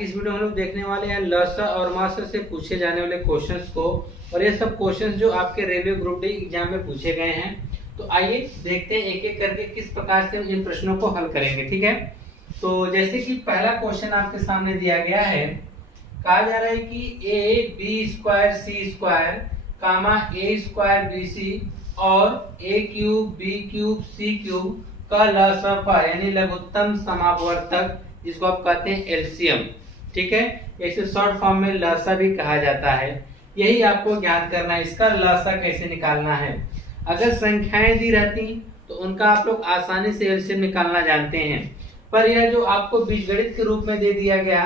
की इस वीडियो में हम लोग देखने वाले हैं लसा और मासा से पूछे जाने वाले क्वेश्चंस को, और ये सब क्वेश्चंस जो आपके रेलवे ग्रुप डी एग्जाम में पूछे गए हैं। तो आइए देखते हैं एक एक करके किस प्रकार से इन प्रश्नों को हल करेंगे। ठीक है, तो जैसे कि पहला क्वेश्चन आपके सामने दिया गया है, कहा जा रहा है कि A B square C square comma A square B C और A cube B cube C cube का लसापा यानी लघुत्तम समापवर्तक, जिसको आप कहते हैं एलसीएम। ठीक है, इसे शॉर्ट फॉर्म में लसा भी कहा जाता है। यही आपको ज्ञात करना है, इसका लसा कैसे निकालना है। अगर संख्याएं दी रहती तो उनका आप लोग आसानी से एलसीएम निकालना जानते हैं, पर यह जो आपको बीजगणित के रूप में दे दिया गया,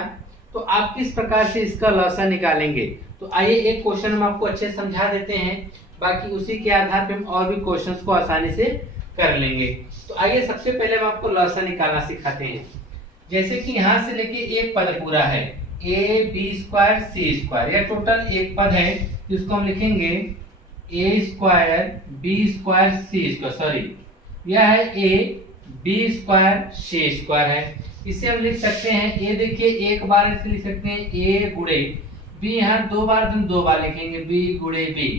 तो आप किस प्रकार से इसका लसा निकालेंगे। तो आइए एक क्वेश्चन हम आपको अच्छे समझा देते हैं, बाकी उसी के आधार पर हम और भी क्वेश्चंस को आसानी से कर लेंगे। तो आइए सबसे पहले हम आपको लसा निकालना सिखाते हैं। जैसे कि यहाँ से लेके एक पद पूरा है A B square C square, यह टोटल एक पद है, जिसको हम लिखेंगे A square B square C square, sorry यह है A B square C square है। इसे हम लिख सकते हैं ए, देखिए एक बार इसे लिख सकते हैं ए गुणे बी, यहाँ दो बार हम दो बार लिखेंगे बी गुणे बी,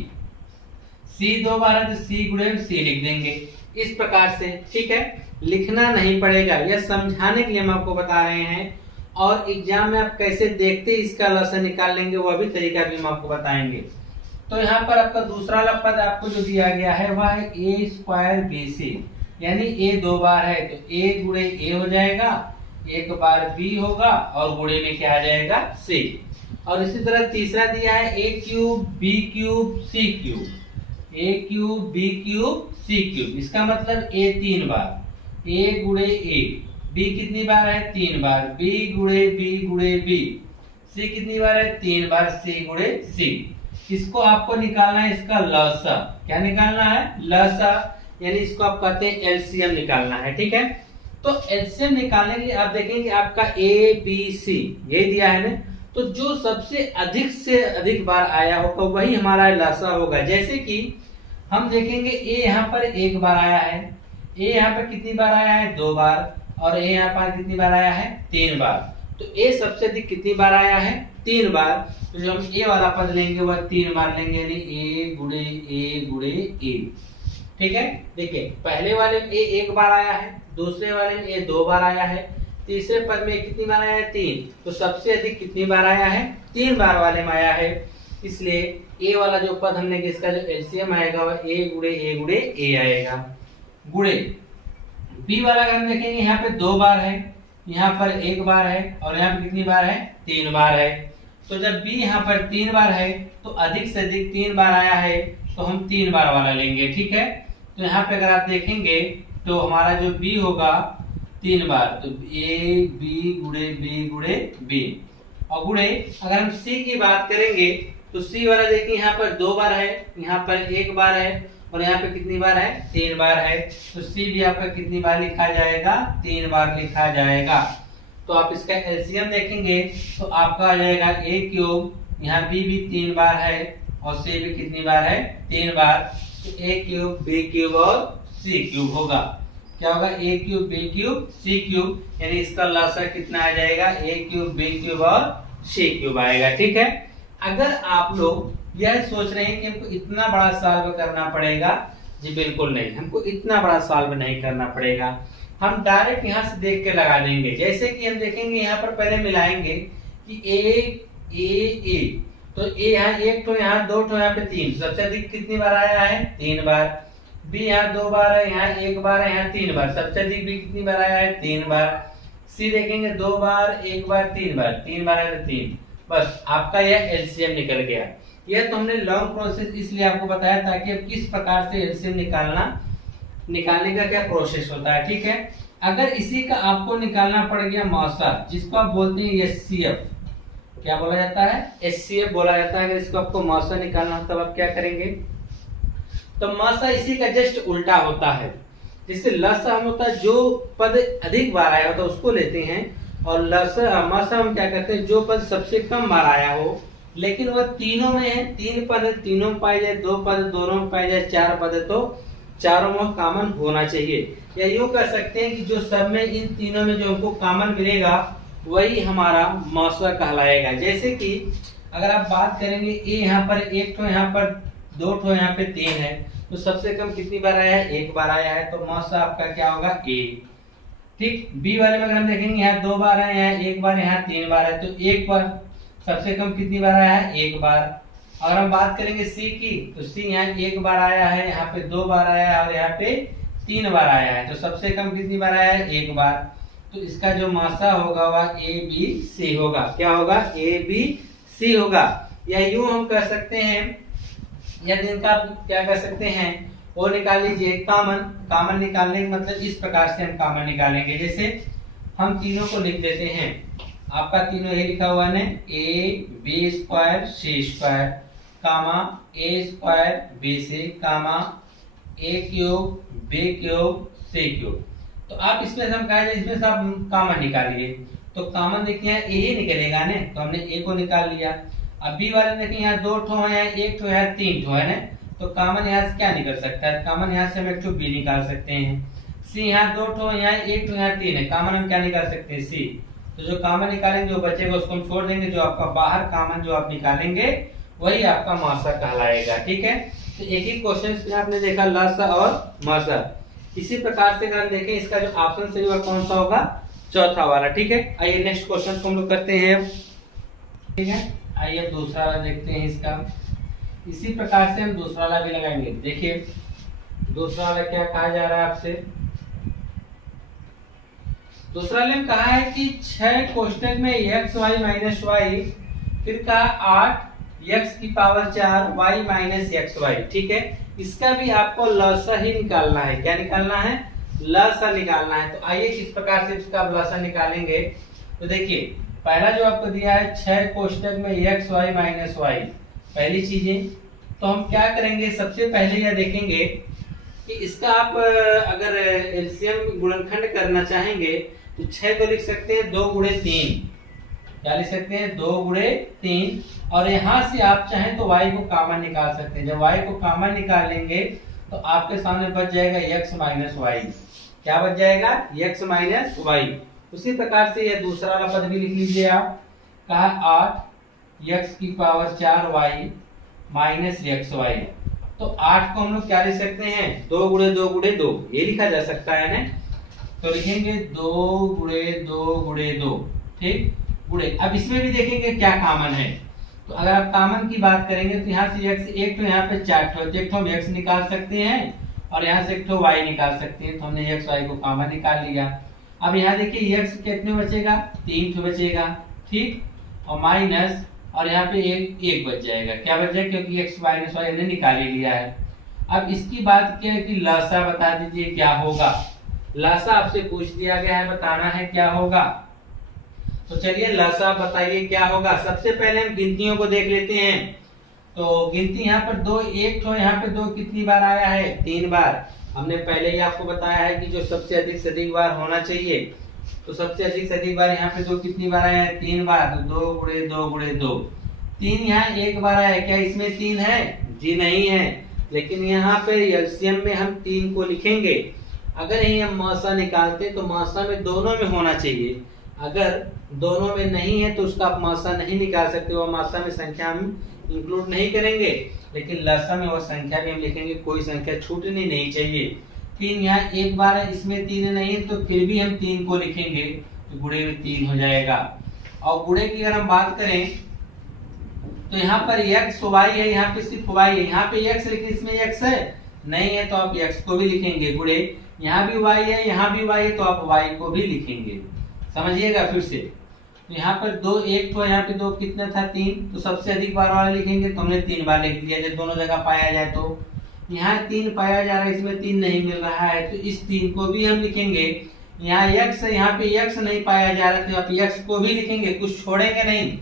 सी दो बार है तो सी गुणे सी लिख देंगे इस प्रकार से। ठीक है, लिखना नहीं पड़ेगा, यह समझाने के लिए हम आपको बता रहे हैं, और एग्जाम में आप कैसे देखते इसका लसा निकाल लेंगे वह भी तरीका भी हम आपको बताएंगे। तो यहाँ पर आपका दूसरा वाला पद आपको जो दिया गया है वह है ए स्क्वायर बी सी, यानी ए दो बार है तो ए गुणे ए हो जाएगा, एक बार बी होगा और गुणे में क्या आ जाएगा सी। और इसी तरह तीसरा दिया है ए cube B cube C cube, ए cube B cube C cube, इसका मतलब ए तीन बार, ए गुणे ए, बी कितनी बार है तीन बार, बी गुणे बी, सी कितनी बार है तीन बार, सी गुणे सी। इसको आपको निकालना है इसका लसा। क्या निकालना है? लसा, यानी इसको आप कहते हैं एलसीएम निकालना है। ठीक है, तो एलसीएम निकालने के लिए आप देखेंगे आपका ए बी सी यही दिया है ना, तो जो सबसे अधिक बार आया होगा वही हमारा लसा होगा। जैसे कि हम देखेंगे ए यहाँ पर एक बार आया है, ए यहाँ पर कितनी बार आया है दो बार, और ए यहाँ पर कितनी बार आया है तीन बार, तो ए सबसे अधिक कितनी बार आया है तीन बार। तो जो हम ए वाला पद लेंगे वह तीन बार लेंगे, यानी ए गुणे ए। ठीक है, देखिए पहले वाले में ए एक बार आया है, दूसरे वाले में ए दो बार आया है, तीसरे पद में कितनी बार आया है तीन, तो सबसे अधिक कितनी बार आया है तीन बार वाले में आया है। इसलिए ए वाला जो पद हमने इसका जो एलसीएम आएगा वह ए गुणे ए आएगा। गुणे बी वाला अगर हम देखेंगे यहाँ पे दो बार है, यहाँ पर एक बार है, और यहाँ पे कितनी बार है तीन बार है। तो जब बी यहाँ पर तीन बार है तो अधिक से अधिक तीन बार आया है, तो हम तीन बार वाला लेंगे। ठीक है, तो यहाँ पे अगर आप देखेंगे तो हमारा जो बी होगा तीन बार, तो ए बी गुणे बी। और गुणे अगर हम सी की बात करेंगे तो सी वाला देखिए यहाँ पर दो बार है, यहाँ पर एक बार है, और यहाँ पे कितनी बार है तीन बार है, तो सी भी आपका कितनी बार लिखा जाएगा तीन बार लिखा जाएगा। तो आप इसका एलसीएम देखेंगे तो आपका आ जाएगा ए क्यूब, यहाँ बी भी तीन बार है और सी भी कितनी बार है तीन बार, तो ए क्यूब बी क्यूब और सी क्यूब होगा। क्या होगा ए cube B cube C cube, यानी इसका लसा कितना आ जाएगा ए क्यूब बी क्यूब और सी क्यूब आएगा। ठीक है, अगर आप लोग यह सोच रहे हैं कि हमको इतना बड़ा सॉल्व करना पड़ेगा, जी बिल्कुल नहीं, हमको इतना बड़ा सॉल्व नहीं करना पड़ेगा, हम डायरेक्ट यहाँ से देख के लगा देंगे। जैसे कि हम देखेंगे यहाँ पर पहले मिलाएंगे कि ए, तो ए यहाँ एक तो यहाँ दो तो यहाँ पे तीन, सबसे अधिक कितनी बार आया है तीन बार। बी यहाँ दो बार है, यहाँ एक बार है, यहाँ तीन बार, सबसे अधिक बी कितनी बार आया है तीन बार। सी देखेंगे दो बार एक बार तीन बार, तीन बार है तो तीन, बस आपका यह एलसीएम निकल गया। यह तो हमने लॉन्ग प्रोसेस इसलिए आपको बताया ताकि अब किस प्रकार से एलसीएम निकालने का क्या प्रोसेस होता है। ठीक है, अगर इसी का आपको निकालना पड़ गया मौसा, जिसको आप बोलते हैं एचसीएफ, क्या बोला जाता है एचसीएफ बोला जाता है। अगर इसको आपको मौसा निकालना हो तब आप क्या करेंगे, तो मौसा इसी का जस्ट उल्टा होता है। जिससे लसा हम होता है जो पद अधिक बार आया होता है उसको लेते हैं, और मौसा हम क्या करते हैं जो पद सबसे कम बार आया हो लेकिन वह तीनों में है, तीन पद तीनों में पाए जाए, दो पद दोनों में पाए जाए, चार पद तो चारों में कॉमन होना चाहिए। या यूं कह सकते हैं कि जो सब में इन तीनों में जो हमको कॉमन मिलेगा वही हमारा मौसा कहलाएगा। जैसे कि अगर आप बात करेंगे ए यहाँ पर एक ठो, यहाँ पर दो ठो, यहाँ पे 3 है, तो सबसे कम कितनी बार आया है? 1 बार आया है, तो मौसा आपका क्या होगा? ए। ठीक। बी वाले में अगर हम देखेंगे यहाँ 2 बार आया है, 1 बार, यहाँ 3 बार है, तो 1 बार सबसे कम कितनी बार आया है? 1 बार। अगर हम बात करेंगे सी की, तो सी यहाँ 1 बार आया है, यहाँ पे 2 बार आया है और यहाँ पे 3 बार आया है, तो सबसे कम कितनी बार आया है? 1 बार। तो इसका जो मौसा होगा वह ए बी सी होगा। क्या होगा? ए बी सी होगा। या यूं हम कर सकते हैं, या इनका क्या कर सकते हैं, वो निकाल लीजिए कॉमन। कॉमन निकालने का मतलब इस प्रकार से हम कॉमन निकालेंगे। जैसे हम तीनों को लिख देते हैं, आपका तीनों ये लिखा हुआ है A B square C square comma A square B C comma A cube B cube C cube. तो आप इसमें से हम कहा इसमें से आप कॉमन निकालिए, तो कॉमन देखिए ए ही निकलेगा ने, तो हमने ए को निकाल लिया। अब बी वाले देखिए यहाँ 2 ठो है, 1 ठो है, 3 ठो है ना, तो कॉमन यहाँ से क्या निकल सकता है? कॉमन यहाँ से हम एक ठो बी निकाल सकते हैं। सी यहाँ 2 ठो, यहाँ 1 ठो, यहाँ 3 है, कॉमन हम क्या निकाल सकते हैं? सी। तो जो कॉमन निकालेंगे जो बचेगा उसको हम छोड़ देंगे, जो आपका बाहर कॉमन जो आप निकालेंगे वही आपका मौसा कहलाएगा। ठीक है, तो एक ही क्वेश्चन में आपने देखा लसा और मौसा। इसी प्रकार से अगर हम देखें इसका जो ऑप्शन सही होगा कौन सा होगा? चौथा वाला। ठीक है, आइए नेक्स्ट क्वेश्चन को हम लोग करते हैं। ठीक है, आइए दूसरा वाला देखते हैं इसका। इसी प्रकार से हम दूसरा वाला भी लगाएंगे। देखिए दूसरा वाला क्या कहा जा रहा है आपसे। दूसरा वाले में कहा है कि 6 कोष्टक में x y माइनस वाई, फिर कहा 8 x की power 4 y minus x y. ठीक है, इसका भी आपको लसा ही निकालना है। क्या निकालना है? लसा निकालना है। तो आइए किस प्रकार से इसका लसा निकालेंगे। तो देखिए पहला जो आपको दिया है 6 कोष्टक में x y माइनस वाई, पहली चीजें तो हम क्या करेंगे, सबसे पहले यह देखेंगे कि इसका आप अगर एलसीएम गुणनखंड करना चाहेंगे तो 6 को लिख सकते हैं 2 गुणे 3। क्या लिख सकते हैं? 2 गुणे 3। और यहाँ से आप चाहें तो y को कॉमन निकाल सकते हैं। जब y को कॉमन निकालेंगे तो आपके सामने बच जाएगा x माइनस वाई। क्या बच जाएगा? x minus y. उसी प्रकार से यह दूसरा वाला पद भी लिख लीजिए आप। कहा 8 x की power 4 y minus x y. तो 8 को हम लोग क्या लिख सकते हैं? 2 गुणे 2 गुणे 2, ये लिखा जा सकता है ना। तो लिखेंगे 2 गुणे 2 गुणे 2। ठीक, गुणे। अब इसमें भी देखेंगे क्या कॉमन है। तो अगर आप कॉमन की बात करेंगे तो यहाँ से x एक तो यहाँ पे 4 ठो, एक ठो हम x निकाल सकते हैं और यहाँ से एक ठो y निकाल सकते हैं। तो हमने x y को कॉमन निकाल लिया। अब यहाँ देखिए x कितने बचेगा? 3 ठो बचेगा। ठीक, और माइनस, और यहाँ पे एक बच जाएगा। क्या बच जाएगा? क्योंकि x माइनस वाई हमने निकाल ही लिया है। अब इसकी बात क्या है कि लसा बता दीजिए क्या होगा। लसा आपसे पूछ दिया गया है, बताना है क्या होगा। तो चलिए लसा बताइए क्या होगा। सबसे पहले हम गिनतियों को देख लेते हैं। तो गिनती यहाँ पर 2, 1 ठो, यहाँ पे 2 कितनी बार आया है? 3 बार। हमने पहले ही आपको बताया है कि जो सबसे अधिक से अधिक बार होना चाहिए, तो सबसे अधिक से अधिक बार यहाँ पे 2 कितनी बार आया है? 3 बार। तो 2 गुणे 2 गुणे 2। 3 यहाँ 1 बार आया है। क्या इसमें 3 है? जी नहीं है। लेकिन यहाँ पे एलसीएम में हम 3 को लिखेंगे। अगर यही हम मौसा निकालते तो मौसा में दोनों में होना चाहिए। अगर दोनों में नहीं है तो उसका आप मौसा नहीं निकाल सकते, वो मौसा में संख्या हम इंक्लूड नहीं करेंगे। लेकिन लसा में वो संख्या भी हम लिखेंगे, कोई संख्या छूटनी नहीं चाहिए। 3 यहाँ 1 बार है, इसमें 3 नहीं है, तो फिर भी हम 3 को लिखेंगे, तो गुणे में 3 हो जाएगा। और गुणे की अगर हम बात करें तो यहाँ पर x y है, यहाँ पे सिर्फ y है। यहाँ पे x लेकिन इसमें x है नहीं है, तो आप x को भी लिखेंगे गुणे। यहाँ भी y है, यहाँ भी y है, तो आप y को भी लिखेंगे। समझिएगा फिर से। तो यहाँ पर 2 1 तो यहाँ पे 2 कितना था? 3। तो सबसे अधिक बार वाला लिखेंगे, तो हमने 3 बार लिख दिया। जब दोनों जगह पाया जाए तो यहाँ 3 पाया जा रहा है, इसमें 3 नहीं मिल रहा है, तो इस 3 को भी हम लिखेंगे। यहाँ x है, यहाँ पे x नहीं पाया जा रहा है, तो आप x को भी लिखेंगे, कुछ छोड़ेंगे नहीं।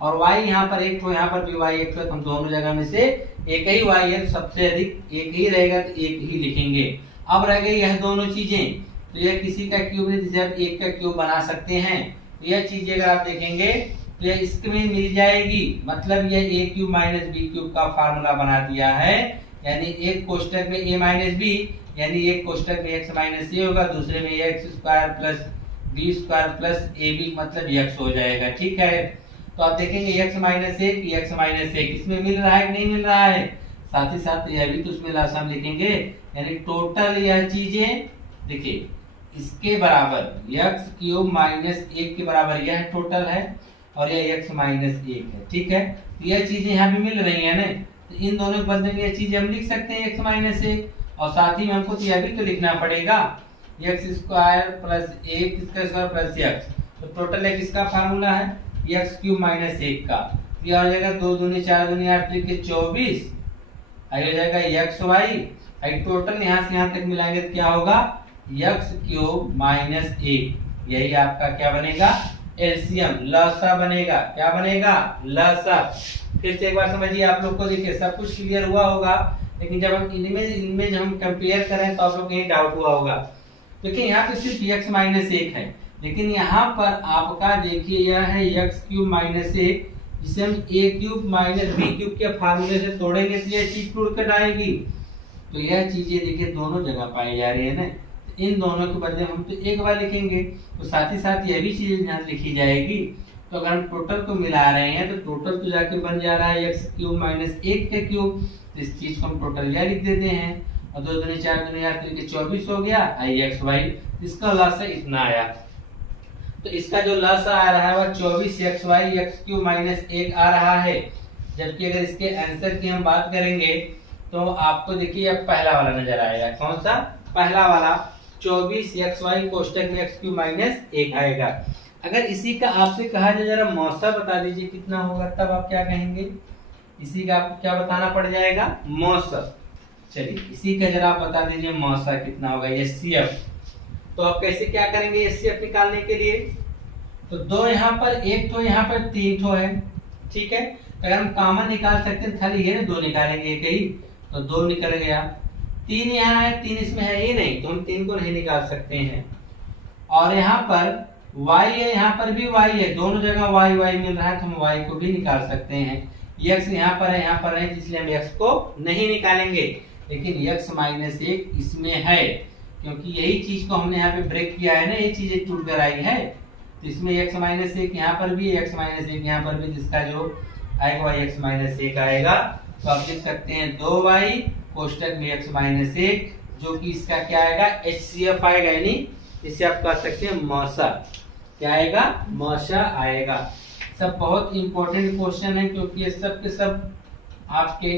और y यहाँ पर 1 ठो, यहाँ पर भी y 1 ठो, हम दोनों जगह में से एक ही y है, सबसे अधिक एक ही रहेगा, तो एक ही लिखेंगे। अब रह गई यह दोनों चीजें, तो यह किसी का क्यूब नहीं, जिसे आप 1 का क्यूब बना सकते हैं। यह चीजें अगर आप देखेंगे तो यह इसमें मिल जाएगी। मतलब यह a cube minus B cube का फार्मूला बना दिया है। यानी एक कोष्टक में a माइनस बी, यानी एक कोष्टक में x माइनस ए होगा, दूसरे में x square plus B square plus A B मतलब x हो जाएगा। ठीक है, तो आप देखेंगे x माइनस एक, x माइनस एक इसमें मिल रहा है कि नहीं मिल रहा है, साथ ही साथ यह भी तो उसमें लास्ट हम लिखेंगे, यानी टोटल यह चीजें देखिए इसके बराबर x क्यूब माइनस एक के बराबर यह टोटल है और यह x माइनस एक है। ठीक है, तो यह चीजें यहाँ पे मिल रही है ना, तो इन दोनों के बदले में यह चीजें हम लिख सकते हैं x माइनस एक, और साथ ही में हमको यह भी तो लिखना पड़ेगा x स्क्वायर प्लस एक इसका स्क्वायर प्लस x, तो टोटल है किसका फार्मूला है x क्यूब माइनस एक का, यह हो जाएगा 2 दूनी 4 दूनी 8 के 24, हो जाएगा एक्स वाई, टोटल यहाँ से यहाँ तक मिलाएंगे तो क्या होगा x क्यूब माइनस एक, यही आपका क्या बनेगा एलसीएम लसा बनेगा। क्या बनेगा लसा। फिर से एक बार समझिए, आप लोग को देखिए सब कुछ क्लियर हुआ होगा, लेकिन जब हम इनमें जब हम कंपेयर करें तो आप लोग कहीं डाउट हुआ होगा। देखिए यहाँ पे सिर्फ x माइनस एक है, लेकिन यहाँ पर आपका देखिए यह है x क्यूब माइनस एक, जिसे हम a cube minus B cube के फार्मूले से तोड़ेंगे तो यह चीज टूट कर आएगी। तो यह चीजें देखिए दोनों जगह पाई जा रही है ना, इन दोनों के बदले हम तो एक बार लिखेंगे, तो साथ ही साथ यह भी चीज यहाँ लिखी जाएगी। तो अगर हम टोटल को मिला रहे हैं तो टोटल तो जाके बन जा रहा है x क्यूब माइनस एक के क्यूब, तो इस चीज को हम टोटल यह लिख देते हैं, और 2 दूनी 4 दूनी 8 के 24 हो गया x y, इसका लसा इतना आया। तो इसका जो लसा आ रहा है वह 24 x y x cube minus एक आ रहा है। जबकि अगर इसके आंसर की हम बात करेंगे तो आपको देखिए अब पहला वाला नजर आएगा। कौन सा पहला वाला 24 एक्स वाई कोष्टक में एक्स क्यूब माइनस एक आएगा। अगर इसी का आपसे कहा जाए जरा मौसा बता दीजिए कितना होगा, तब आप क्या कहेंगे, इसी का आपको क्या बताना पड़ जाएगा मौसा। चलिए इसी का जरा आप बता दीजिए मौसा कितना होगा एचसीएफ। तो आप कैसे क्या करेंगे एचसीएफ निकालने के लिए, तो दो यहाँ पर एक तो यहाँ पर तीन तो है। ठीक है, अगर हम कॉमन निकाल सकते हैं खाली ये दो निकालेंगे एक ही, तो दो निकल गया। तीन यहाँ है, तीन इसमें है ही नहीं, तो हम तीन को नहीं निकाल सकते हैं। और यहाँ पर y है, यहाँ पर भी y है, दोनों जगह y मिल रहा है, तो हम y को भी निकाल सकते हैं। x यहाँ पर है, यहाँ पर है, इसलिए हम x को नहीं निकालेंगे, लेकिन x माइनस एक इसमें है, क्योंकि यही चीज को हमने यहाँ पे ब्रेक किया है ना, ये चीजें टूट कर आई है। तो इसमें x माइनस एक यहाँ पर भी, x माइनस एक यहाँ पर भी, जिसका जो आएगा वह x माइनस एक आएगा। तो आप लिख सकते हैं 2y कोष्टक में x माइनस एक, जो कि इसका क्या आएगा HCF आएगा, यानी इसे आप कह सकते हैं मौसा। क्या आएगा मौसा आएगा। सब बहुत इंपॉर्टेंट क्वेश्चन है, क्योंकि ये सब के सब आपके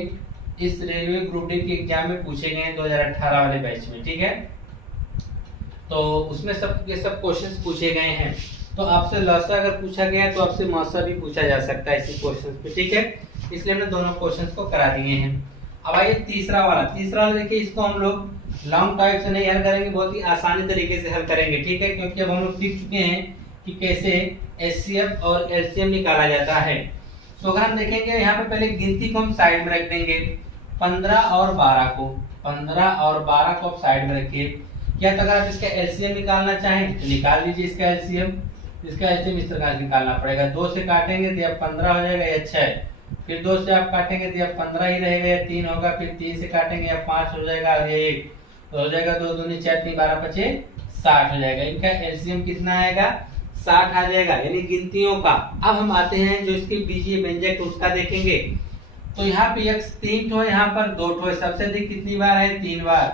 इस रेलवे ग्रुप डी के एग्जाम में पूछे गए हैं 2018 वाले बैच में। ठीक है, तो उसमें सब के सब क्वेश्चंस पूछे गए हैं। तो आपसे लौसा अगर पूछा गया तो आपसे मौसा भी पूछा जा सकता है इसी क्वेश्चन पे। ठीक है, इसलिए हमने दोनों क्वेश्चंस को करा दिए हैं। अब आइए तीसरा वाला देखिए, इसको हम लोग लॉन्ग टाइप से नहीं हल करेंगे, बहुत ही आसानी तरीके से हल करेंगे। ठीक है, क्योंकि अब हम लोग सीख चुके हैं कि कैसे एचसीएफ और एलसीएम निकाला जाता है। तो अगर हम देखेंगे यहाँ पे पहले गिनती को हम साइड में रख देंगे, 15 और 12 को, 15 और 12 को आप साइड में रखिए। क्या तो अगर आप इसका एलसीएम निकालना चाहें तो निकाल लीजिए इसका एलसीएम। इसका एलसीएम इस प्रकार निकालना पड़ेगा, 2 से काटेंगे तो अब 15 हो जाएगा या 6, फिर 2 से आप काटेंगे तो अब 15 ही रहेगा या 3 होगा, फिर 3 से काटेंगे या 5 हो जाएगा और ये 1, तो हो जाएगा 2 दूनी 4 3 12 5 60 हो जाएगा। इनका एलसीएम कितना आएगा 60 आ जाएगा, यानी गिनतियों का। अब हम आते हैं जो इसके बीजीय व्यंजक उसका देखेंगे। तो यहाँ पे x 3 ठो है, यहाँ पर 2 ठो है, सबसे अधिक कितनी बार है 3 बार,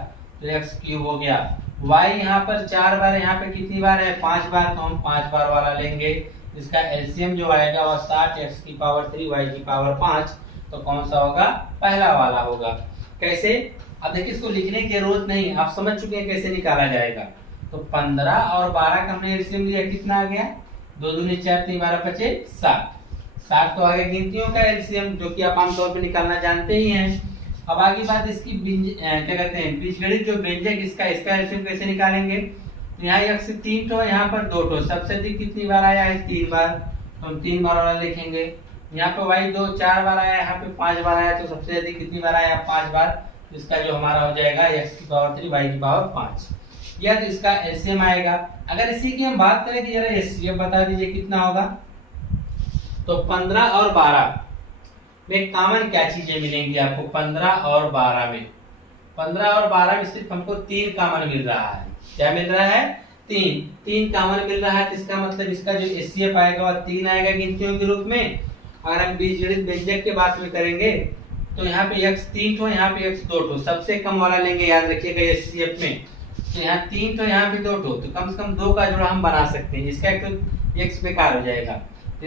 तो x क्यूब हो गया। y यहाँ पर 4 बार है, यहाँ पे कितनी बार है 5 बार, तो हम 5 बार वाला लेंगे। इसका एलसीएम जो आएगा वह 60 x की पावर 3 y की पावर 5, तो कौन सा होगा पहला वाला होगा। कैसे, अब देखिए इसको लिखने की जरूरत नहीं, आप समझ चुके हैं कैसे निकाला जाएगा। तो 15 और 12 का हमने एलसीएम लिया, कितना आ गया 2 दूनी 4 3 12 5 60, 60 तो आ गया गिनतियों का एलसीएम, जो कि आप आमतौर पे निकालना जानते ही हैं। अब आगे बात इसकी क्या कहते हैं बीजगणित जो व्यंजक इसका एलसीएम कैसे निकालेंगे। तो यहाँ x 3 ठो, यहाँ पर 2 ठो, सबसे अधिक कितनी बार आया है 3 बार, तो हम 3 बार वाला लिखेंगे। यहाँ पे y 2 4 बार आया, यहाँ पे 5 बार आया, तो सबसे अधिक कितनी बार आया 5 बार, इसका जो हमारा हो जाएगा x की पावर 3 y की पावर 5, यह तो इसका एलसीएम आएगा। अगर इसी की हम बात करें कि जरा एचसीएफ बता दीजिए कितना होगा। तो 15 और 12 में कॉमन क्या चीजें मिलेंगी आपको, 15 और 12 में, 15 और 12 में सिर्फ हमको 3 कॉमन मिल रहा है। क्या मिल रहा है तीन, तीन कॉमन मिल रहा है तो इसका मतलब इसका जो एचसीएफ आएगा वह 3 आएगा गिनतियों के रूप में। अगर हम बीजगणित व्यंजक के बात में करेंगे तो यहाँ पे x 3 ठो, यहाँ पे x 2 ठो, सबसे कम वाला लेंगे, याद रखिएगा एचसीएफ में। तो यहाँ 3 ठो, यहाँ पे 2 ठो, तो कम से कम 2 का जोड़ा हम बना सकते हैं। इसका एक तो x बेकार हो जाएगा, तो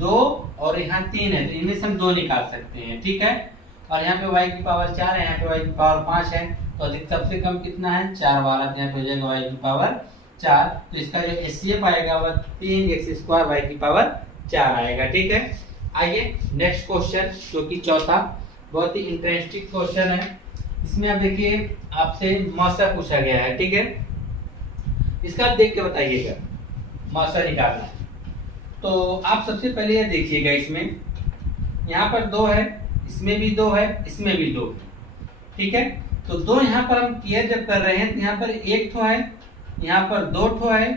2 और यहाँ 3 है, तो इनमें से हम 2 निकाल सकते हैं, ठीक है। और यहाँ पे y की पावर 4 है, यहाँ पे y की पावर 5 है, तो अधिक सबसे कम कितना है 4 वाला, तो यहाँ पे हो जाएगा y की पावर 4। तो इसका जो एचसीएफ आएगा वह 3x² y की पावर 4 आएगा, ठीक है। आइए नेक्स्ट क्वेश्चन, जो कि चौथा बहुत ही इंटरेस्टिंग क्वेश्चन है। इसमें आप देखिए आपसे मौसा पूछा गया है, ठीक है। इसका आप देख के बताइएगा, मौसा निकालना है। तो आप सबसे पहले ये देखिएगा, इसमें यहाँ पर 2 है, इसमें भी 2 है, इसमें भी 2, ठीक है। तो 2 यहाँ पर हम क्लियर जब कर रहे हैं तो यहाँ पर 1 ठो है, यहाँ पर 2 ठो है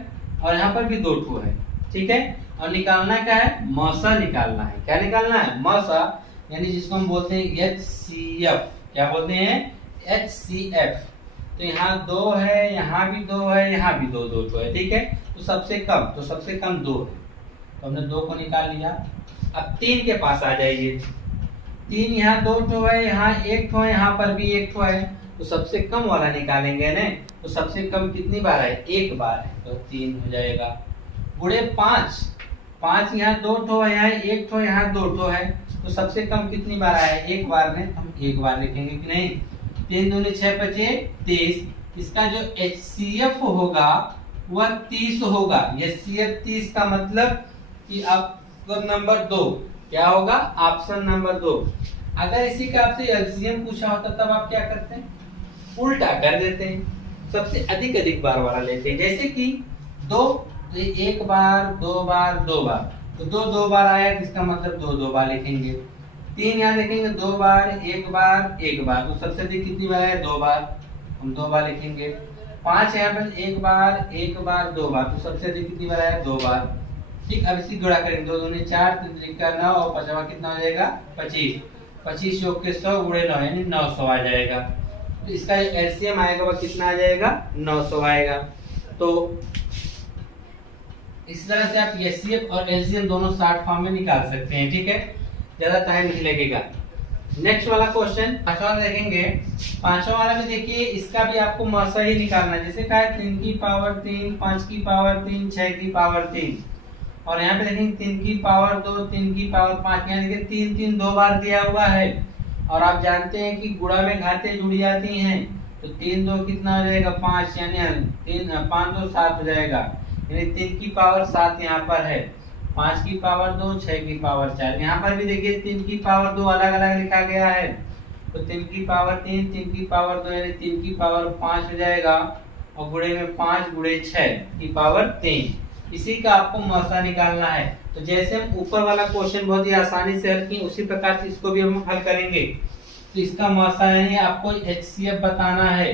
और यहाँ पर भी 2 ठो है, ठीक है। और निकालना क्या है, मौसा निकालना है। क्या निकालना है, मौसा, यानी जिसको हम बोलते हैं HCF। क्या बोलते हैं, HCF। तो यहाँ 2 है, यहाँ भी 2 है, यहाँ भी 2 ठो है, ठीक है। तो सबसे कम 2 है, तो हमने 2 को निकाल लिया। अब 3 के पास आ जाइए, 3 यहाँ 2 ठो है, यहाँ 1 ठो है, यहाँ पर भी 1 ठो है, तो सबसे कम वाला निकालेंगे ना। तो सबसे कम कितनी बार है, 1 बार है, तो 3 हो जाएगा। गुणे 5, 5 यहाँ 2 ठो है, यहाँ 1 ठो, यहाँ 2 ठो है, तो सबसे कम कितनी बार आया है, 1 बार में, हम 1 बार लिखेंगे कि नहीं। 3 दूनी 6 बचे 30, इसका जो HCF होगा वह 30 होगा। HCF 30 का मतलब कि ऑप्शन नंबर 2 क्या होगा, ऑप्शन नंबर 2। अगर इसी का आपसे एलसीएम पूछा होता तब आप क्या करते हैं, उल्टा कर देते हैं, सबसे अधिक बार वाला लेते हैं। जैसे कि 2, तो 1 बार, 2 बार, 2 बार, तो 2 बार आया, इसका मतलब 2 बार लिखेंगे। 3 यहाँ लिखेंगे 2 बार, 1 बार, 1 बार, तो सबसे अधिक कितनी बार है, 2 बार, हम 2 बार लिखेंगे। 5 यहाँ पर 1 बार, 1 बार, 2 बार, तो सबसे अधिक कितनी बार है, 2 बार, ठीक। अब इसी गुणा करेंगे, 2 दूनी 4, 3 का 9 और 5वां कितना हो जाएगा 25, 25 योग के 100 गुणे 9 यानी 900 आ जाएगा। तो इसका एलसीएम आएगा वह कितना आ जाएगा, 900 आएगा। तो इस तरह से आप एचसीएफ और एलसीएम दोनों शॉर्ट फॉर्म में निकाल सकते हैं, ठीक है, ज्यादा टाइम नहीं लगेगा। नेक्स्ट वाला क्वेश्चन 5वां देखेंगे। 5वां वाला में देखिए, इसका भी आपको मौसा ही निकालना है। जैसे कहा है 3 की पावर 3, 5 की पावर 3, 6 की पावर 3, और यहाँ पे देखेंगे 3 की पावर 2, 3 की पावर 5। यहाँ देखिए 3 3 2 बार दिया हुआ है, और आप जानते हैं कि गुणा में घातें जुड़ जाती हैं, तो 3 2 कितना हो जाएगा 5, यानी 3 5 2 7 हो जाएगा, यानी 3 की पावर 7 यहाँ पर है, 5 की पावर 2, 6 की पावर 4। यहाँ पर भी देखिए 3 की पावर 2 अलग अलग लिखा गया है, तो 3 की पावर 3, 3 की पावर 2 यानी 3 की पावर 5 हो जाएगा, और गुणे में 5 गुणे 6 की पावर 3। इसी का आपको मौसा निकालना है। तो जैसे हम ऊपर वाला क्वेश्चन बहुत ही आसानी से हल किए, उसी प्रकार से इसको भी हम हल करेंगे। तो इसका मौसा यानी आपको HCF बताना है,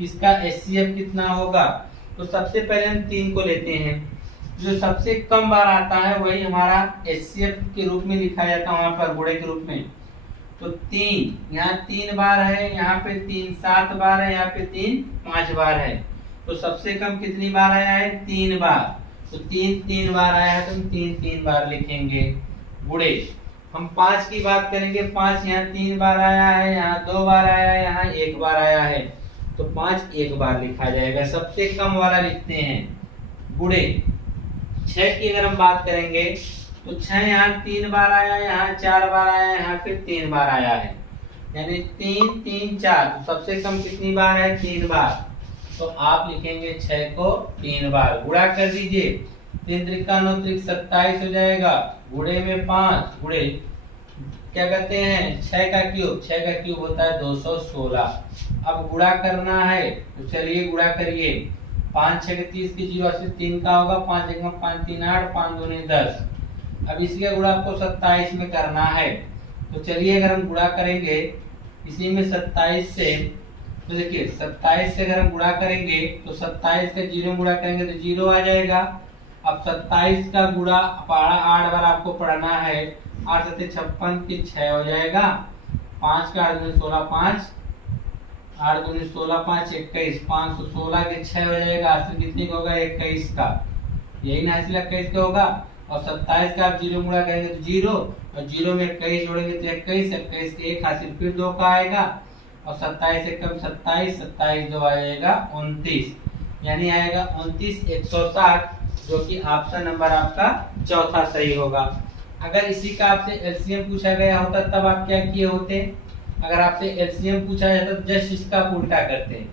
इसका HCF कितना होगा। तो सबसे पहले हम 3 को लेते हैं, जो सबसे कम बार आता है वही हमारा HCF के रूप में लिखा जाता है, वहां पर गुणे के रूप में। तो 3 यहाँ 3 बार है, यहाँ पे 3 7 बार है, यहाँ पे 3 5 बार है, तो सबसे कम कितनी बार आया है, 3 बार। तो 3 3 बार आया है, तो हम 3 3 बार लिखेंगे। गुणे हम 5 की बात करेंगे, 5 यहाँ 3 बार आया है, यहाँ 2 बार आया है, यहाँ 1 बार आया है, तो 5 1 बार लिखा जाएगा, सबसे कम वाला लिखते हैं। गुणे 6 की अगर हम बात करेंगे, तो 6 यहाँ 3 बार आया है, यहाँ 4 बार आया है, यहाँ फिर 3 बार आया है, यानी 3 3 4, तो सबसे कम कितनी बार है, 3 बार। तो आप लिखेंगे 6 को 3 बार। गुणा कर दीजिए, 3 त्रिका 9 त्रिक 27 हो जाएगा, गुणे में 5 गुणे क्या कहते हैं 6 का क्यूब, 6 का क्यूब होता है 216। अब गुणा करना है, तो चलिए गुणा करिए। 5 6 के 30 की 0 से 3 का होगा, 5 1 5 3 8, 5 दूनी 10। अब इसका गुणा आपको 27 में करना है, तो चलिए अगर हम गुणा करेंगे इसी में 27 से, तो देखिए 27 से अगर हम गुणा करेंगे तो 27 का 0 गुणा करेंगे तो 0 आ जाएगा। अब 27 का गुणा 8 बार आपको पढ़ना है, 8 7 56 के 6 हो जाएगा, 5 का 8 16 5 8 दूनी 16, 5 21, 516 के 6 हो जाएगा। हासिल कितने का होगा? 21 का। यही ना हासिल 21 का होगा। और 27 का आप 0 गुणा करेंगे तो 0, और 0 में 21 जोड़ेंगे तो 21, 21 के 1 हासिल फिर 2 का आएगा, और 27 एक कम 27, 27 2 आ जाएगा 29, यानी आएगा 29 160, जो कि ऑप्शन नंबर आपका चौथा सही होगा। अगर इसी का आपसे एलसीएम पूछा गया होता तब आप क्या किए होते? अगर आपसे एलसीएम पूछा जाता तो जस्ट इसका उल्टा करते हैं।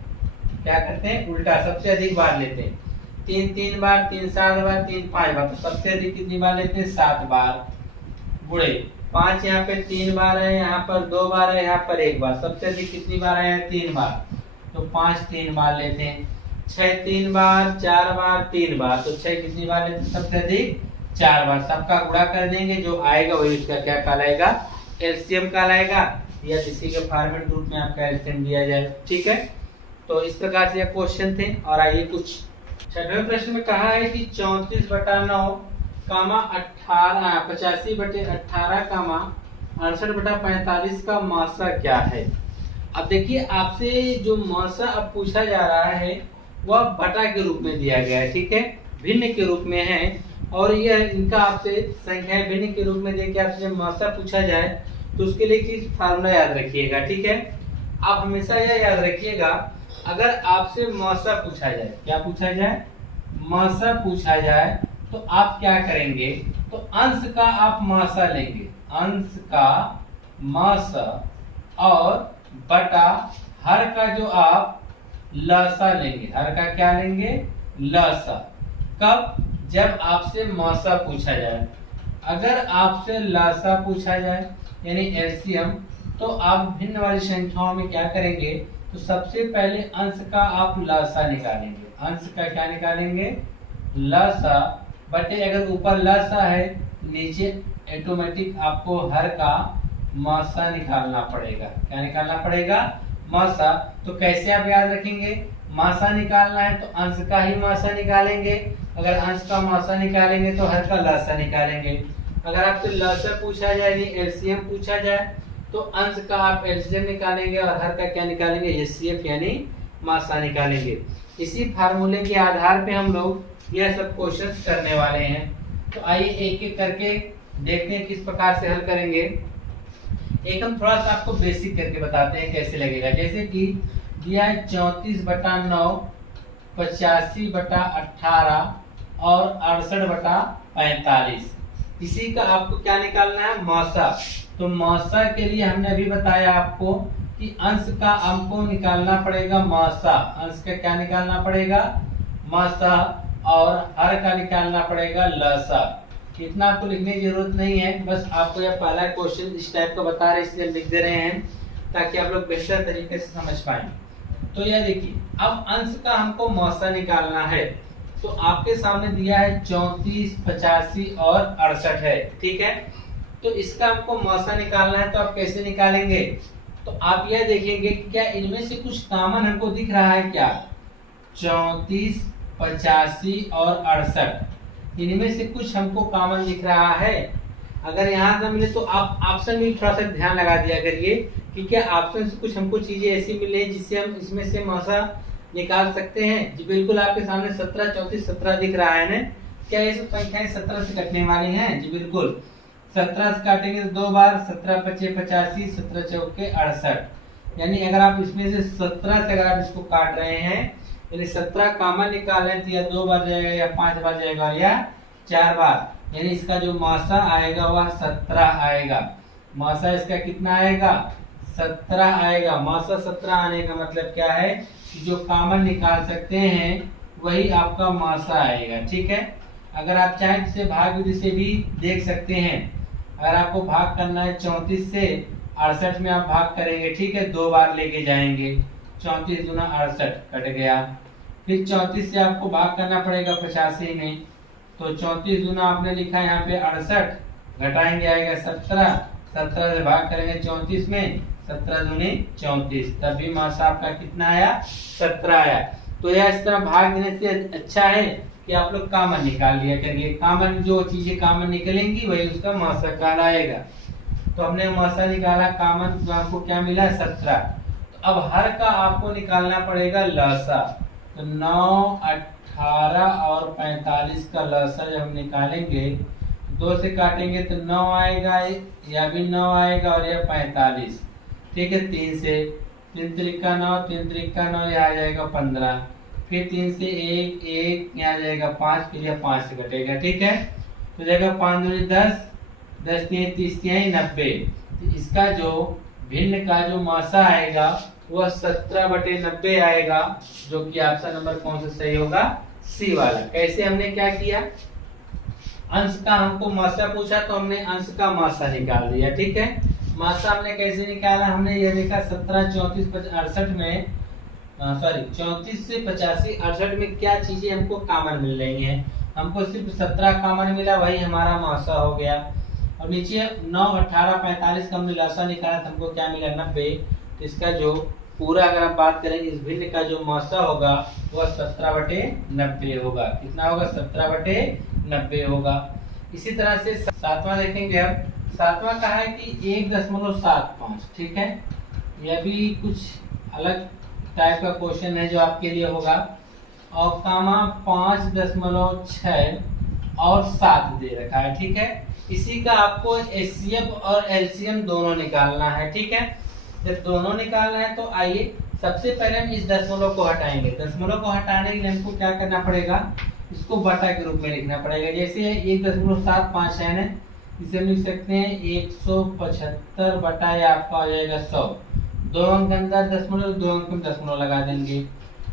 क्या करते हैं? उल्टा। सबसे अधिक बार लेते हैं। 3 3 बार, 3 7 बार, 3 5 बार, तो सबसे अधिक कितनी बार लेते हैं? 7 बार। गुणे 5 यहाँ पे 3 बार है, यहाँ पर 2 बार है, यहाँ पर 1 बार। सबसे अधिक कितनी बार आया है? 3 बार। तो 5 3 बार लेते हैं। 6 3 बार, 4 बार, 3 बार, तो 6 कितनी बार लेते हैं? सबसे अधिक 4 बार। सबका गुणा कर देंगे, जो आएगा वही उसका क्या कहलाएगा? एलसीएम कहलाएगा, या किसी के फॉर्मेट ग्रुप में आपका एलसीएम दिया जाए। ठीक है, तो इस प्रकार से ये क्वेश्चन थे। और आइए कुछ छठवें प्रश्न में कहा है कि 34/9 कामा 85/18 कामा 68/45 का मासा क्या है? अब देखिए, आपसे जो मासा अब पूछा जा रहा है वह बटा के रूप में दिया गया है। ठीक है, भिन्न के रूप में है, और यह इनका आपसे संख्या भिन्न के रूप में देके आपसे जब मासा पूछा जाए तो उसके लिए चीज फार्मूला याद रखिएगा। ठीक है, आप हमेशा यह याद रखिएगा, अगर आपसे मासा पूछा जाए, क्या पूछा जाए? मासा पूछा जाए, तो आप क्या करेंगे? तो अंश का आप मासा लेंगे, अंश का मासा, और बटा हर का जो आप लसा लेंगे। हर का क्या लेंगे? लसा। कब? जब आपसे मासा पूछा जाए। अगर आपसे लसा पूछा जाए यानी एलसीएम, तो आप भिन्न वाली संख्याओं में क्या करेंगे? तो सबसे पहले अंश का आप लसा निकालेंगे। अंश का क्या निकालेंगे? लसा, बटे अगर ऊपर लसा है नीचे ऑटोमेटिक आपको हर का मासा निकालना पड़ेगा। क्या निकालना पड़ेगा? मासा। तो कैसे आप याद रखेंगे? मासा निकालना है तो अंश का ही मासा निकालेंगे, अगर अंश का मासा निकालेंगे तो हर का लसा निकालेंगे। अगर आपसे लसा पूछा जाए यानी एलसीएम पूछा जाए तो अंश का आप एलसीएम निकालेंगे और हर का क्या निकालेंगे? एचसीएफ यानी मासा निकालेंगे। इसी फार्मूले के आधार पे हम लोग यह सब क्वेश्चन करने वाले हैं। तो आइए एक एक करके देखते हैं किस प्रकार से हल करेंगे। एक हम थोड़ा सा आपको बेसिक करके बताते हैं कैसे लगेगा। जैसे कि दिया है 34/9, 85/18 और 68/45। इसी का आपको क्या निकालना है? मासा। तो मासा के लिए हमने अभी बताया आपको कि अंश का हमको निकालना पड़ेगा मासा। अंश का क्या निकालना पड़ेगा? मासा। और हर का निकालना पड़ेगा लसा। इतना आपको लिखने की जरूरत नहीं है, बस आपको यह पहला क्वेश्चन इस टाइप का बता रहे इसलिए लिख दे रहे हैं ताकि आप लोग बेहतर तरीके से समझ पाए। तो यह देखिए, अब अंश का हमको मासा निकालना है। तो आपके सामने दिया है 34, 85 और 68 है। ठीक है, तो इसका हमको मासा निकालना है, तो आप कैसे निकालेंगे? तो आप यह देखेंगे कि क्या इनमें से कुछ कॉमन हमको दिख रहा है क्या? 34, 85 और 68, इनमें से कुछ हमको कॉमन दिख रहा है। अगर यहाँ से मिले तो आप ऑप्शन में थोड़ा सा ध्यान लगा दिया करिए कि क्या ऑप्शन से कुछ हमको चीजें ऐसी मिले जिससे हम इसमें से मासा निकाल सकते हैं। जी बिल्कुल, आपके सामने 17, 34, 17 दिख रहा है ना। क्या ये सब संख्याएं 17 से कटने वाली हैं? जी बिल्कुल, 17 से काटेंगे तो 2 बार, 17 5 85, 17 चौके 68, यानी अगर आप इसमें से 17 से अगर आप इसको काट रहे हैं यानी 17 कॉमन निकाल रहे हैं तो या 2 बार जाएगा या 5 बार जाएगा या 4 बार, यानी इसका जो मासा आएगा वह 17 आएगा। मासा इसका कितना आएगा? 17 आएगा। मासा 17 आने का मतलब क्या है कि जो कॉमन निकाल सकते हैं वही आपका मासा आएगा। ठीक है, अगर आप चाहें इसे भाग विधि से भी देख सकते हैं। अगर आपको भाग करना है 34 से 68 में आप भाग करेंगे। ठीक है, 2 बार लेके जाएंगे। 34 दूना 68 कट गया। फिर 34 से आपको भाग करना पड़ेगा 85 में, तो 34 दूना आपने लिखा है यहाँ पे 68, घटाएंगे आएगा 17, 17 से भाग करेंगे 34 में, 17 दूनी 34, तभी मासा आपका कितना आया? 17 आया। तो यह इस तरह भाग देने से अच्छा है कि आप लोग कॉमन निकाल लिया करिए। कॉमन जो चीजें कॉमन निकलेंगी वही उसका मासा कहलाएगा। तो हमने मासा निकाला कॉमन, तो हमको क्या मिला? 17। तो अब हर का आपको निकालना पड़ेगा लसा। तो 9, 18 और 45 का लसा जब हम निकालेंगे, 2 से काटेंगे तो 9 आएगा, या भी 9 आएगा और यह 45। ठीक है, 3 से 3 त्रिका 9, 3 त्रिका 9, यह आ जाएगा 15। फिर 3 से 1, 1 यहाँ आ जाएगा 5, फिर यह 5 से कटेगा। ठीक है, तो जाएगा 5 दूनी 10, 10 3 30 90। तो इसका जो भिन्न का जो मासा आएगा वह 17/90 आएगा, जो कि ऑप्शन नंबर कौन सा सही होगा? सी वाला। कैसे हमने क्या किया, अंश का हमको मासा पूछा तो हमने अंश का मासा निकाल दिया। ठीक है, मासा हमने कैसे निकाला, हमने ये देखा 17, 34, 68 में 34 से 85, 68 में क्या चीजें हमको कॉमन मिल रही हैं। हमको सिर्फ 17 कॉमन मिला, वही हमारा मासा हो गया। और नीचे 9, 18, 45 का हमने लसा निकाला तो हमको क्या मिला? 90। तो इसका जो पूरा अगर आप बात करेंगे इस भिन्न का जो मासा होगा वह 17/90 होगा। कितना होगा? 17/90 होगा। इसी तरह से 7वां देखेंगे। अब 7वां कहा है कि 1.75। ठीक है, यह भी कुछ अलग टाइप का क्वेश्चन है जो आपके लिए होगा। और 5.6 और 7 दे रखा है। ठीक है, इसी का आपको एचसीएफ और एलसीएम दोनों निकालना है। ठीक है, जब दोनों निकालना है तो आइए सबसे पहले हम इस दशमलव को हटाएंगे। दशमलव को हटाने के लिए हमको क्या करना पड़ेगा? इसको बटा के रूप में लिखना पड़ेगा। जैसे 1.75 है ना, इसे हम लिख सकते हैं 175 बटा या आपका हो जाएगा 100। 2 अंक अंदर दशमलव, 2 अंक में दशमलव लगा देंगे।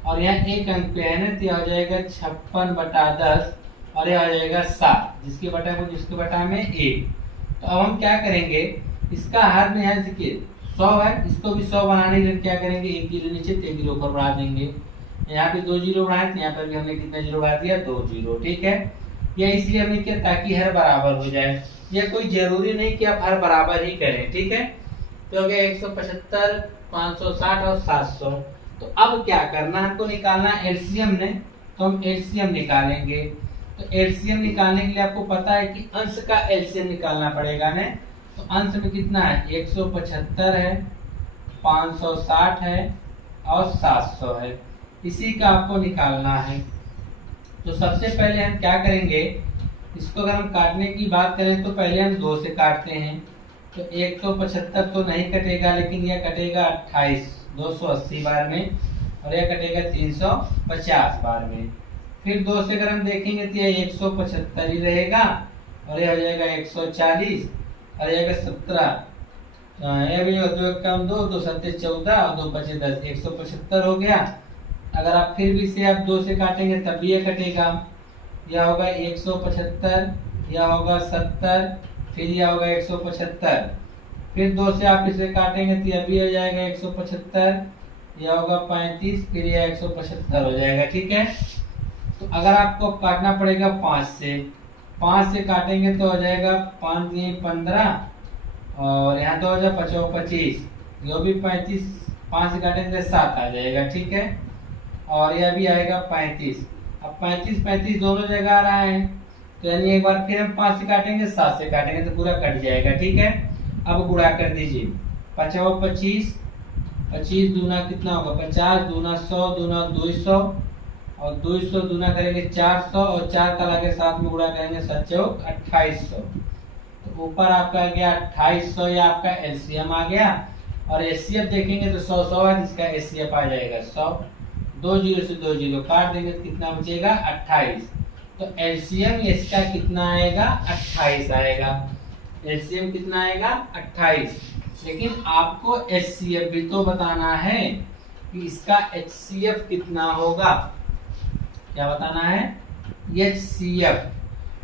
और यहाँ 1 अंक पे है ना, तो हो जाएगा 56/10 और यह आ जाएगा 7, जिसके बटा में 1। तो अब हम क्या करेंगे, इसका हर में यहाँ देखिए 100 है, इसको भी 100 बनाने के लिए क्या करेंगे? 1 जीरो नीचे, 1 जीरो ऊपर बढ़ा देंगे। यहाँ पे 2 जीरो बढ़ाए तो यहाँ पर भी हमने कितना जीरो बढ़ा दिया? 2 जीरो। ठीक है, यह इसलिए हमने किया ताकि हर बराबर हो जाए। यह कोई जरूरी नहीं कि आप हर बराबर ही करें। ठीक है, तो हो गया 175, 560 और 700। तो अब क्या करना है, हमको निकालना एलसीएम ने, तो हम एलसीएम निकालेंगे। तो एलसीएम निकालने के लिए आपको पता है कि अंश का एलसीएम निकालना पड़ेगा ने। तो अंश में कितना है? 175 है, 560 है और 700 है। इसी का आपको निकालना है। तो सबसे पहले हम क्या करेंगे, इसको अगर हम काटने की बात करें तो पहले हम 2 से काटते हैं। तो 175 तो नहीं कटेगा, लेकिन यह कटेगा 28 280 बार में, और यह कटेगा 350 बार में। फिर 2 से अगर हम देखेंगे तो यह 175 ही रहेगा, और यह हो जाएगा 140 और यह 17। यह भी 2 कम 2, 2 7 14 और 2 5 10, 175 हो गया। अगर आप फिर भी से आप 2 से काटेंगे तब भी यह कटेगा। यह होगा 175, यह होगा 70, फिर यह होगा 175। फिर 2 से आप इसे काटेंगे तो यह भी हो जाएगा 175, यह होगा 35, फिर यह 175 हो जाएगा। ठीक है, तो अगर आपको काटना पड़ेगा 5 से काटेंगे तो हो जाएगा 5 × 15 और यहाँ तो हो जाएगा 5 25, जो भी 35, 5 से काटेंगे 7 आ जाएगा। ठीक है, और यह भी आएगा 35। अब 35 35 दोनों जगह आ रहा है, तो यानी एक बार फिर हम 5 से काटेंगे, 7 से काटेंगे तो पूरा कट जाएगा। ठीक है, अब गुणा कर दीजिए। 5 25, 25 दूना कितना होगा? 50 दूना 100 दूना 200 और 200 दूना करेंगे 400 और 4 का लगे साथ में गुणा करेंगे 7 चौक 2800। तो ऊपर आपका आ गया 2800, या आपका एलसीएम आ गया। और एचसीएफ देखेंगे तो 100 100 है, जिसका एचसीएफ आ जाएगा 100। 2 जीरो से 2 जीरो काट देंगे तो कितना बचेगा? 28। तो एलसीएम इसका कितना आएगा? 28 आएगा। एलसीएम कितना आएगा? 28। लेकिन आपको एचसीएफ भी तो बताना है कि इसका एचसीएफ कितना होगा। क्या बताना है? एचसीएफ।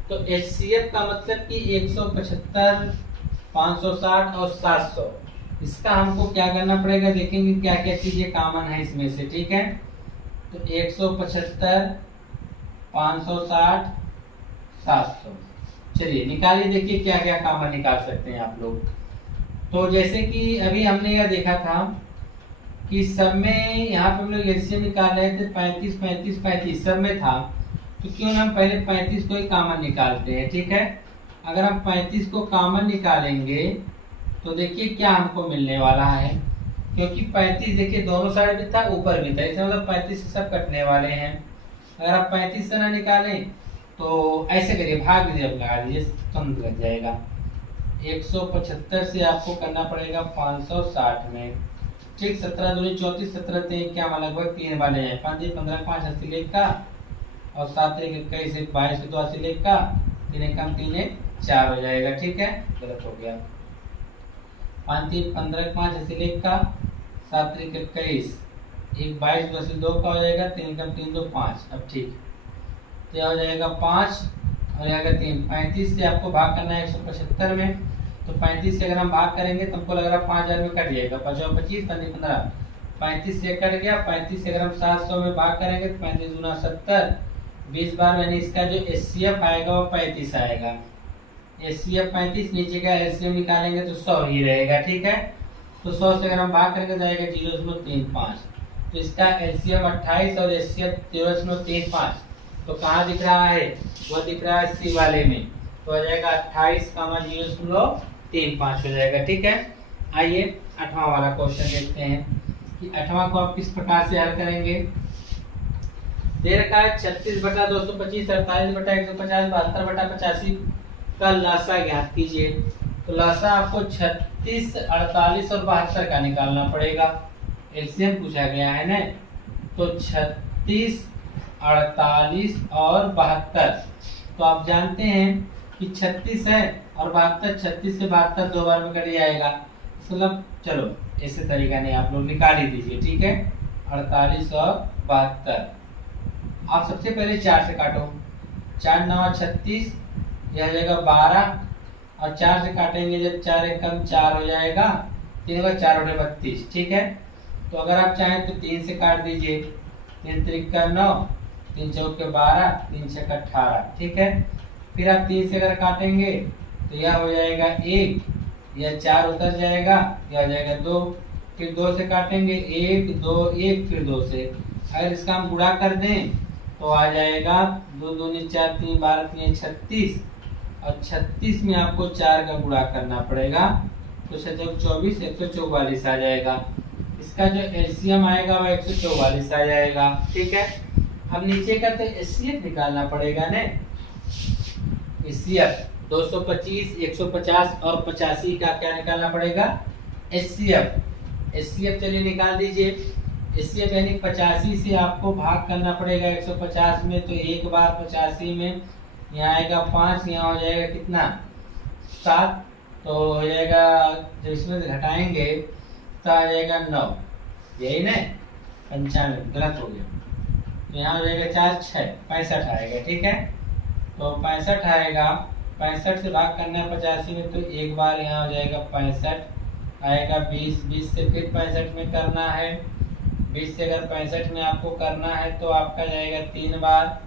तो एचसीएफ का मतलब कि 175, 560 और 700, इसका हमको क्या करना पड़ेगा, देखेंगे क्या क्या चीजें कॉमन है इसमें से। ठीक है, तो 175, 560, 700, चलिए निकालिए, देखिए क्या क्या कॉमन निकाल सकते हैं आप लोग। तो जैसे कि अभी हमने यह देखा था कि सब में यहाँ पे हम लोग एलसीएम निकाल रहे थे 35 35 35 सब में था, तो क्यों ना हम पहले 35 को ही कॉमन निकालते हैं। ठीक है, अगर हम 35 को कॉमन निकालेंगे तो देखिए क्या हमको मिलने वाला है क्योंकि 35 देखिए दोनों साइड भी था, ऊपर भी था, इसका मतलब 35 से सब कटने वाले हैं। अगर आप 35 से ना निकालें तो ऐसे करिए, भाग दीजिए, अब लगा दीजिए, कम लग जाएगा। 175 से आपको करना पड़ेगा 560 में, ठीक। 17 दूनी 34, 17 3 क्या लगभग 3 वाले हैं, 5 15 5 80 लेख का, और 7 1 21 22 2 80 लेख का, 3 कम 3 4 हो जाएगा, ठीक है। गलत हो गया, 5 3 15 5 80 लेख का, 7 3 21 1 22 2 80 2 का हो जाएगा, 3 कम 3 2 5। अब ठीक, तो हो जाएगा 5 और यहाँ का 3। 35 से आपको भाग करना है 175 में, तो 35 से अगर हम भाग करेंगे तो हमको लग रहा है 5000 में कट जाएगा, 5 25 15, 35 से कट गया। 35 से अगर हम 700 में भाग करेंगे तो 35 गुना 70, 20 बार, यानी इसका जो एचसीएफ आएगा वो 35 आएगा। एचसीएफ 35, नीचे का एलसीएम निकालेंगे तो 100 ही रहेगा, ठीक है। तो 100 से अगर हम भाग करेंगे तो आएगा 0.35, तो इसका एलसीएम 28 और एचसीएफ 0.35, तो कहाँ दिख रहा है, वो दिख रहा है सी वाले में, तो हो जाएगा 28 0.35 हो जाएगा, ठीक है। आइए 8वां वाला क्वेश्चन देखते हैं कि 8वां को आप किस प्रकार से हल करेंगे। दे रखा है 36 बटा 225, 48 बटा 150, 72 बटा 85 का लासा ज्ञात कीजिए। तो लासा आपको 36, 48 और 72 का निकालना पड़ेगा, एलसीएम पूछा गया है ना। तो 36, 48 और 72, तो आप जानते हैं कि 36 है और 72, 36 से 72 2 बार में कट जाएगा, मतलब चलो ऐसे तरीका नहीं, आप लोग निकाल ही दीजिए, ठीक है। 48 और 72, आप सबसे पहले 4 से काटो, 4 9 36, यह हो जाएगा 12, और 4 से काटेंगे जब 4 1 कम 4 हो जाएगा, 3 का 4 बटे 32, ठीक है। तो अगर आप चाहें तो 3 से काट दीजिए, 3 3 का 9, 3 4 के 12, 3 6 का 18, ठीक है। फिर आप 3 से अगर काटेंगे तो यह हो जाएगा 1, यह 4 उतर जाएगा, यह हो जाएगा 2, फिर 2 से काटेंगे 1 2 1, फिर 2 से अगर इसका हम गुणा कर दें तो आ जाएगा 2 दूनी 4 3 12 3 36, और 36 में आपको 4 का गुणा करना पड़ेगा, तो 24 144 आ जाएगा। इसका जो एलसीएम आएगा वो 144 आ जाएगा, ठीक है। अब नीचे का तो एचसीएफ निकालना पड़ेगा ने, एचसीएफ 225 150 और 85 का क्या निकालना पड़ेगा, एचसीएफ। एचसीएफ चलिए निकाल दीजिए। एचसीएफ यानी 85 से आपको भाग करना पड़ेगा 150 में, तो एक बार 85 में यहाँ आएगा 5, यहाँ हो जाएगा कितना 7, तो हो जाएगा जब इसमें घटाएंगे तो आ जाएगा 9, यही ना 95, गलत हो गया, तो यहाँ हो जाएगा 4 6 65 आएगा, ठीक है। तो 65 आएगा, 65 से भाग करना है 85 में, तो एक बार यहाँ हो जाएगा 65 आएगा, 20 20 से फिर 65 में करना है, 20 से अगर 65 में आपको करना है तो आपका जाएगा 3 बार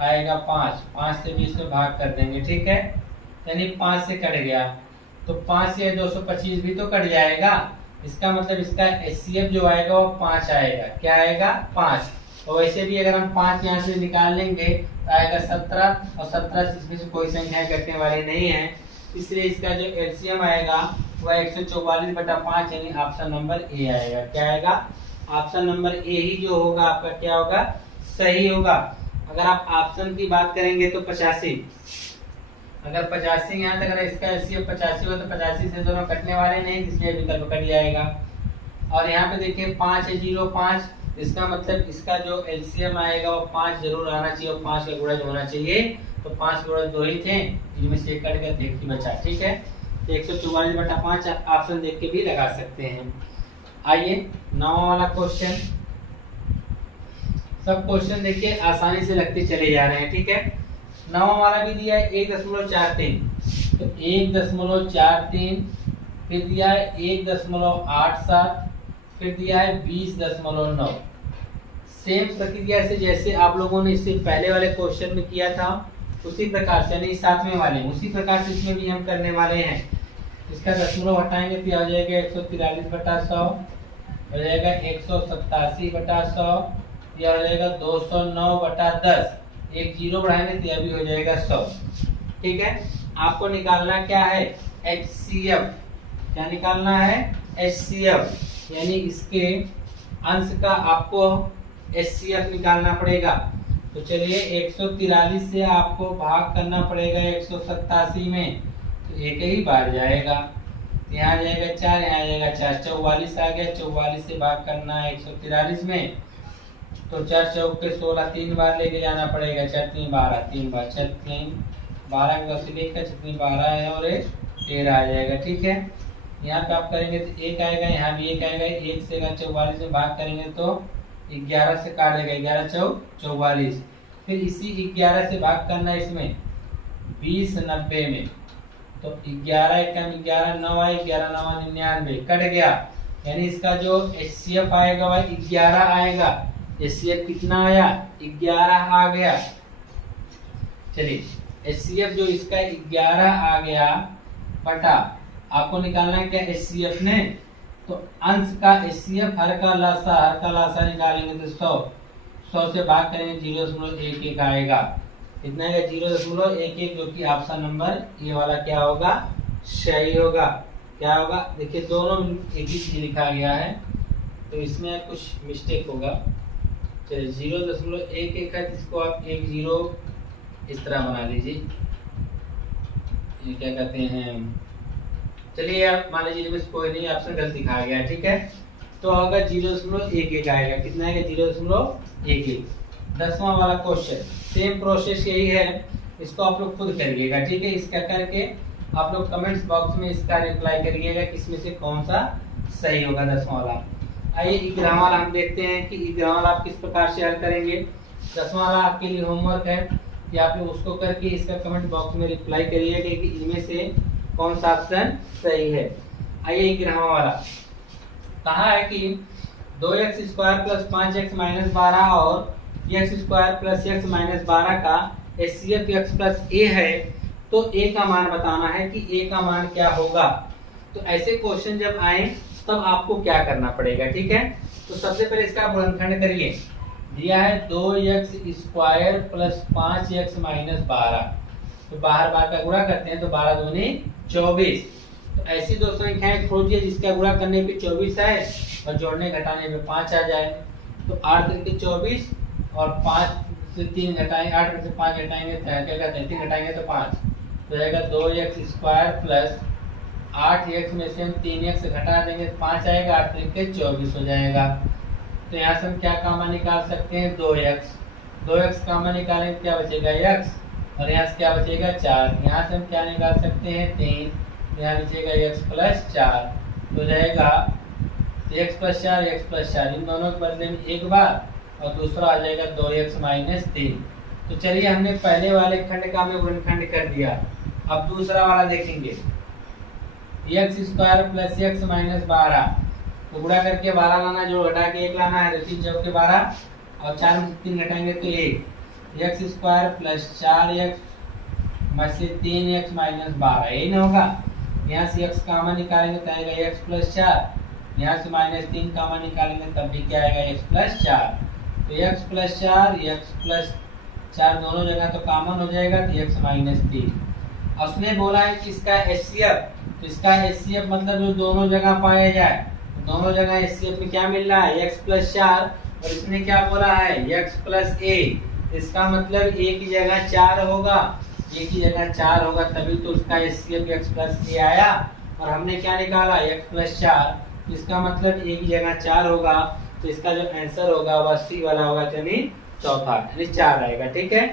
आएगा 5, 5 से 20 में भाग कर देंगे, ठीक है। यानी 5 से कट गया, तो 5 से 225 भी तो कट जाएगा, इसका मतलब इसका एचसीएफ जो आएगा वो 5 आएगा, क्या आएगा 5। तो वैसे भी अगर हम 5 यहाँ से निकाल लेंगे तो आएगा 17, और 17 से इसमें से कोई संख्या घटने वाली नहीं है, इसलिए इसका जो एलसीएम आएगा वह 144 बटा 5, यानी ऑप्शन नंबर ए आएगा। क्या आएगा, ऑप्शन नंबर ए ही जो होगा आपका क्या होगा, सही होगा। अगर आप ऑप्शन की बात करेंगे तो 85, अगर 85 यहाँ तक अगर इसका एलसीएम 85 हो तो 85 से दोनों कटने वाले नहीं, इसलिए विकल्प कट जाएगा। और यहाँ पे देखिए 5 है 0.5, इसका मतलब इसका जो एलसीएम आएगा वो 5 जरूर आना चाहिए, और 5 का गुणज होना चाहिए, तो 5 गुणज 2 ही थे, जिनमें से एक कट गया, एक ही बचा, ठीक है। तो 144 बटा 5 ऑप्शन देख के भी लगा सकते हैं। आइए 9वां वाला क्वेश्चन, सब क्वेश्चन देखिए आसानी से लगते चले जा रहे हैं, ठीक है। 9वां वाला भी दिया है 1.43, तो 1.43, फिर दिया है 1.87, फिर दिया है 20.9। सेम प्रक्रिया से जैसे आप लोगों ने इससे पहले वाले क्वेश्चन में किया था उसी प्रकार से, यानी 7वें वाले उसी प्रकार से इसमें भी हम करने वाले हैं। इसका दशमलव हटाएंगे तो यह हो जाएगा 143 बटा 100, हो जाएगा 187 बटा 100, यह हो जाएगा 209 बटा 10, एक जीरो बढ़ाएंगे तो यह भी हो जाएगा 100, ठीक है। आपको निकालना क्या है, एचसीएफ। क्या निकालना है, एचसीएफ। यानी इसके अंश का आपको HCF निकालना पड़ेगा। तो चलिए 143 से आपको भाग करना पड़ेगा 187 में, तो एक ही बार जाएगा, यहाँ जाएगा 4, यहाँ जाएगा 4, 44 आ गया। 44 से भाग करना है 143 में, तो 4 चौक के 16, 3 बार लेके जाना पड़ेगा। 4 3 12, 3 बार 4 3 12 का 12 है और 13 आ जाएगा। ठीक है, यहाँ पे आप करेंगे तो 1 आएगा, यहाँ भी 1 आएगा। 1 से 44 में भाग करेंगे तो 11 से काटेगा, 11 चौक 44। फिर इसी 11 से भाग करना है इसमें 20 90 में, तो 11 एकम 11 9 आए, 11 9 99 कट गया। यानी इसका जो HCF आएगा वह 11 आएगा। HCF कितना आया? 11 आ गया। चलिए HCF जो इसका 11 आ गया बटा आपको निकालना है क्या HCF ने, तो अंश का HCF हर का लासा निकालेंगे तो 100 से भाग करेंगे 0.11 आएगा। कितना है? 0.11, जो कि ऑप्शन नंबर ये वाला क्या होगा? सही होगा। क्या होगा? देखिए दोनों एक ही चीज लिखा गया है, तो इसमें कुछ मिस्टेक होगा। चलिए 0.11 है, इसको आप 10 इस तरह बना लीजिए। ये क्या कहते हैं, चलिए आप मान लीजिए इसमें कोई नहीं, ऑप्शन गलत दिखाया गया है। ठीक है, तो अगर 0.11 आएगा, कितना आएगा? 0.11। 10वां वाला क्वेश्चन सेम प्रोसेस यही है, इसको आप लोग खुद करिएगा। ठीक है, इसका करके आप लोग कमेंट्स बॉक्स में इसका रिप्लाई करिएगा कि इसमें से कौन सा सही होगा 10वां वाला। आइए 11वां वाला हम देखते हैं कि 11वां वाला आप किस प्रकार से हल करेंगे। 10वां वाला आपके लिए होमवर्क है कि आप लोग उसको करके इसका कमेंट बॉक्स में रिप्लाई करिएगा कि इनमें से कौन सा ऑप्शन सही है। आइए 11वां वाला कहा है कि 2x² + 5x - 12 और x² + x - 12 का HCF x + a है, तो a का मान बताना है कि a का मान क्या होगा। तो ऐसे क्वेश्चन जब आए तब आपको क्या करना पड़ेगा। ठीक है, तो सबसे पहले इसका गुणनखंड करिए। दिया है 2x² + 5x - 12, तो बाहर बार का गुणा करते हैं तो 12 दूनी 24। तो ऐसी दो संख्याएं खोजिए जिसका गुणा करने पे 24 आए और जोड़ने घटाने पे 5 आ जाए। तो 8 3 के 24 और 5 से 3 घटाएंगे, 8 में से 5 घटाएंगे तो क्या कहते हैं 3 घटाएंगे तो 5, तो जाएगा 2x² + 8x में से हम 3x घटा देंगे तो 5 आएगा, 8 3 के 24 हो जाएगा। तो यहाँ से हम क्या कॉमन निकाल सकते हैं? 2x कॉमन निकालेंगे क्या बचेगा? x, और यहाँ से क्या बचेगा? 4। यहाँ से हम क्या निकाल सकते हैं? 3, यहाँ बचेगा x + 4, तो जाएगा x + 4 x + 4, इन दोनों के बदले में एक बार और दूसरा आ जाएगा 2x - 3। तो चलिए हमने पहले वाले खंड का हमें गुणनखंड कर दिया, अब दूसरा वाला देखेंगे। x² + x - 12, तो गुणा करके 12 लाना, जो घटा के 1 लाना है, 3 चौक के 12 और 4 में से 3 घटाएंगे तो 1। x² + 4x में से 3x - 12, यही ना होगा। यहाँ से x कॉमन निकालेंगे तो आएगा x + 4, यहाँ से -3 कॉमन निकालेंगे तब भी क्या आएगा? x + 4। तो x + 4 x + 4 दोनों जगह तो कॉमन हो जाएगा, तो x - 3। उसने बोला है कि इसका HCF, तो इसका HCF मतलब जो दोनों जगह पाया जाए, तो दोनों जगह HCF में क्या मिल रहा है? x + 4, और इसने क्या बोला है? x + a। इसका मतलब a की जगह 4 होगा, a की जगह 4 होगा, तभी तो उसका HCF x + a आया। और हमने क्या निकाला? x + 4, इसका मतलब a की जगह 4 होगा, तो इसका जो आंसर होगा वह C वाला होगा, यानी चौथा, यानी 4 आएगा। ठीक है।